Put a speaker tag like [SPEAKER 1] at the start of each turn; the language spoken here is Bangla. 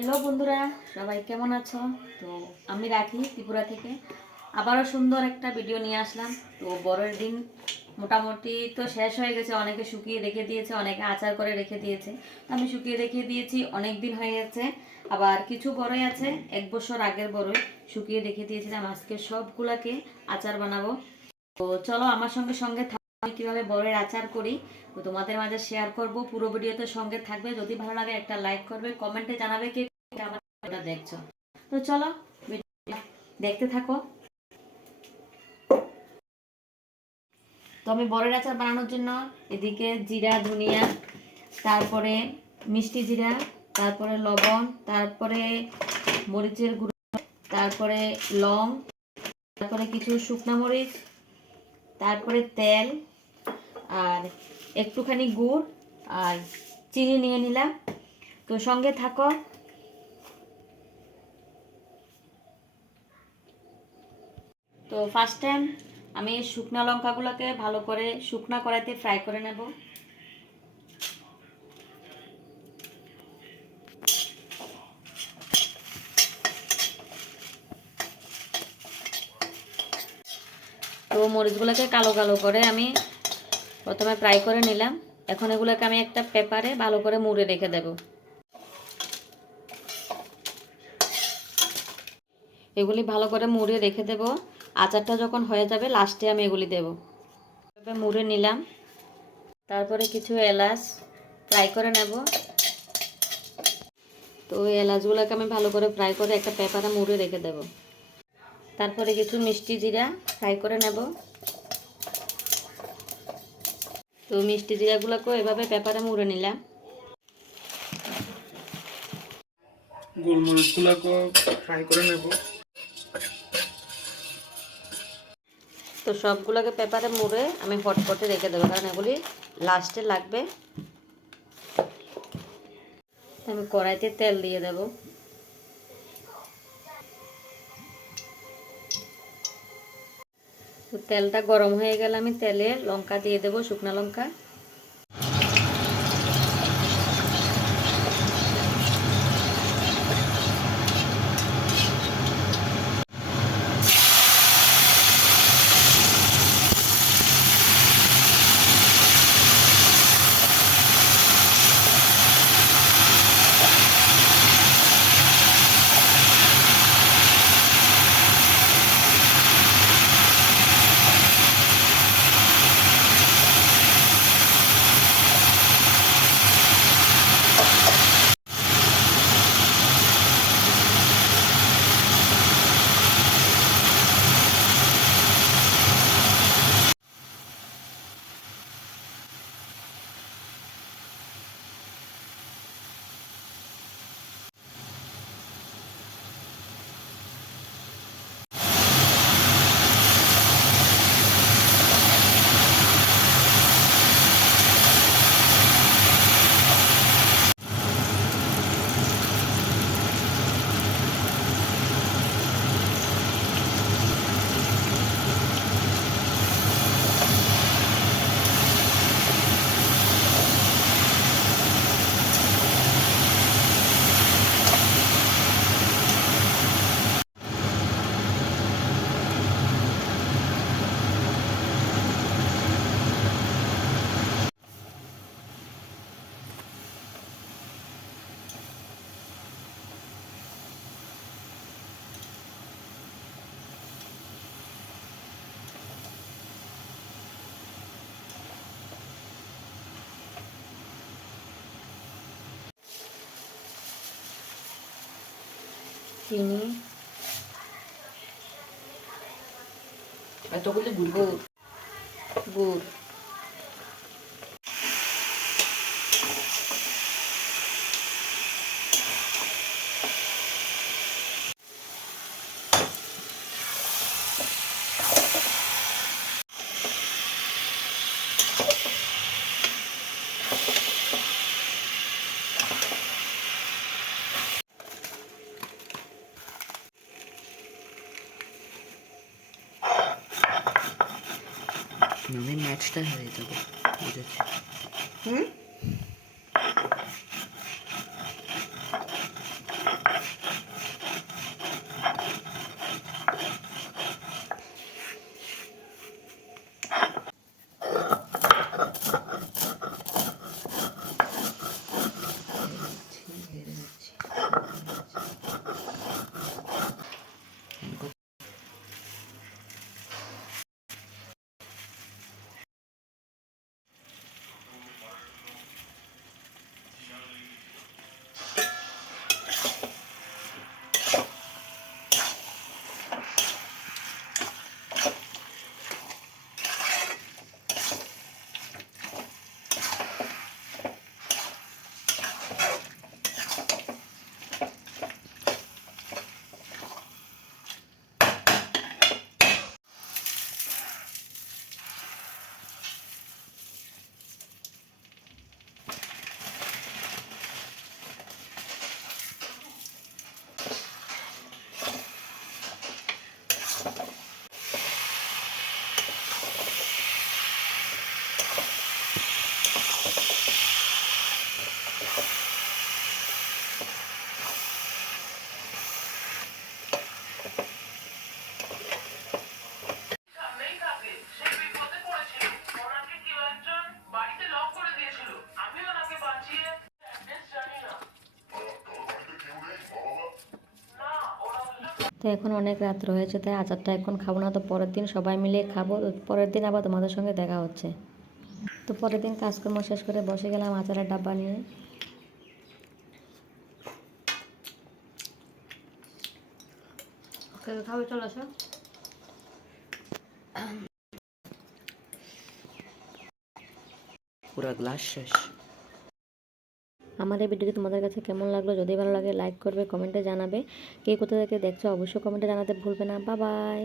[SPEAKER 1] হ্যালো বন্ধুরা, সবাই কেমন আছো? তো আমি রাখি ত্রিপুরা থেকে। আবারও সুন্দর একটা ভিডিও নিয়ে আসলাম। তো বড়ের দিন মোটামুটি তো শেষ হয়ে গেছে, অনেকে শুকিয়ে রেখে দিয়েছে, অনেকে আচার করে রেখে দিয়েছে। আমি শুকিয়ে রেখে দিয়েছি, অনেক দিন হয়ে গেছে। আবার কিছু বড়ই আছে, এক বছর আগের বড়ই শুকিয়ে রেখে দিয়েছিলাম। আজকে সবগুলাকে আচার বানাবো। তো চলো আমার সঙ্গে সঙ্গে আমি কীভাবে বড়ের আচার করি, তো তোমাদের মাঝে শেয়ার করব। পুরো ভিডিওতে সঙ্গে থাকবে। যদি ভালো লাগে একটা লাইক করবে কমেন্টে জানাবে কে ভিডিওটা দেখছ। তো চলো দেখতে থাকো। তো আমি বড়ের আচার বানানোর জন্য এদিকে জিরা, ধনিয়া, তারপরে মিষ্টি জিরা, তারপরে লবণ, তারপরে মরিচের গুঁড়ো, তারপরে লং, তারপরে কিছু শুকনো মরিচ, তারপরে তেল, আর একটুখানি গুড় আর চিনি নিয়ে নিলাম। তো সঙ্গে থাকো। তো ফার্স্ট টাইম আমি শুকনা লঙ্কাগুলোকে ভালো করে শুকনা কড়াইতে ফ্রাই করে নেব। তো মরিচগুলোকে কালো কালো করে আমি প্রথমে ফ্রাই করে নিলাম। এখন এগুলোকে আমি একটা পেপারে ভালো করে মুড়ে রেখে দেব। এগুলি ভালো করে মুড়ে রেখে দেব। আচারটা যখন হয়ে যাবে লাস্টে আমি এগুলি দেব। এভাবে মুড়ে নিলাম। তারপরে কিছু এলাচ ফ্রাই করে নেব। তো ওই এলাচগুলোকে আমি ভালো করে ফ্রাই করে একটা পেপারে মুড়ে রেখে দেব। তারপরে কিছু মিষ্টি জিরা ফ্রাই করে নেব। তো মিষ্টি জিরাগুলোকেও এভাবে পেপারে মুড়ে নিলাম।
[SPEAKER 2] গোলমরিচগুলোকে ফ্রাই করে নেব।
[SPEAKER 1] তো সবগুলোকে পেপারে মুড়ে আমি হটপটে রেখে দেবো, কারণ এগুলি লাস্টে লাগবে। আমি কড়াইতে তেল দিয়ে দেব। তেলটা গরম হয়ে গেলে আমি তেলে লঙ্কা দিয়ে দেবো, শুকনা লঙ্কা। চিনি
[SPEAKER 2] এতগুলি গুড়
[SPEAKER 1] গুড় গুড়
[SPEAKER 2] আমি ম্যাচটা হেরে যাবো বুঝেছি
[SPEAKER 1] হুম তো এখন অনেক রাত রয়েছে তাই আচারটা এখন খাব না। তো পরের দিন সবাই মিলে খাব। তো পরের দিন আবার তোমাদের সঙ্গে দেখা হচ্ছে। তো পরের দিন কাজকর্ম শেষ করে বসে গেলাম আচারের ডাব্বা নিয়ে। খাবে চলে আসো।
[SPEAKER 2] পুরা গ্লাস শেষ।
[SPEAKER 1] আমার এই ভিডিওটি তোমাদের কাছে কেমন লাগল, যদি ভালো লাগে লাইক করবে কমেন্টে জানাবে। কে কোথা থেকে দেখছ, অবশ্যই কমেন্টে জানাতে ভুলবে না। বা বাই